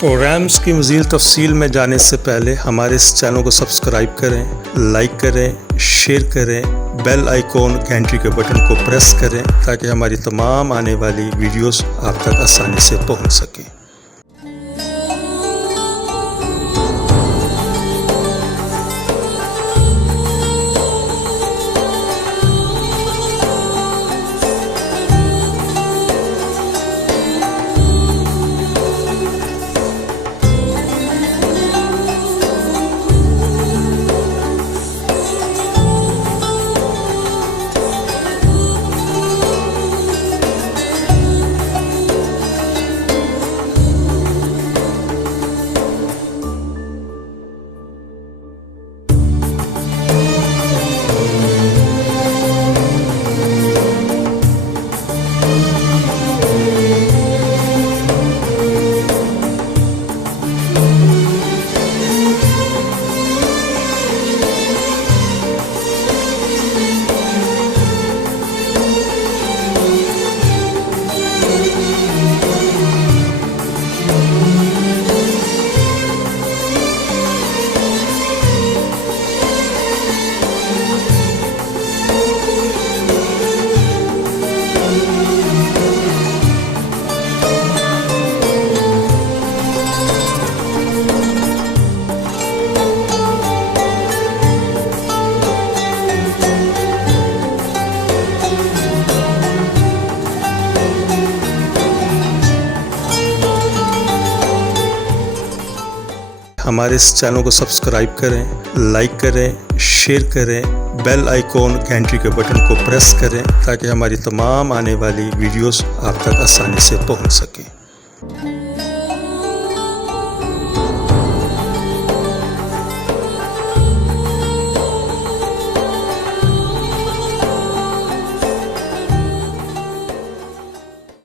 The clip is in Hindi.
प्रोग्राम्स की मज़ीद तफसील में जाने से पहले हमारे इस चैनल को सब्सक्राइब करें, लाइक करें, शेयर करें, बेल आइकॉन घंटी के बटन को प्रेस करें ताकि हमारी तमाम आने वाली वीडियोस आप तक आसानी से पहुंच सकें। हमारे इस चैनल को सब्सक्राइब करें, लाइक करें, शेयर करें, बेल आइकॉन घंटी के बटन को प्रेस करें ताकि हमारी तमाम आने वाली वीडियोस आप तक आसानी से पहुंच सकें।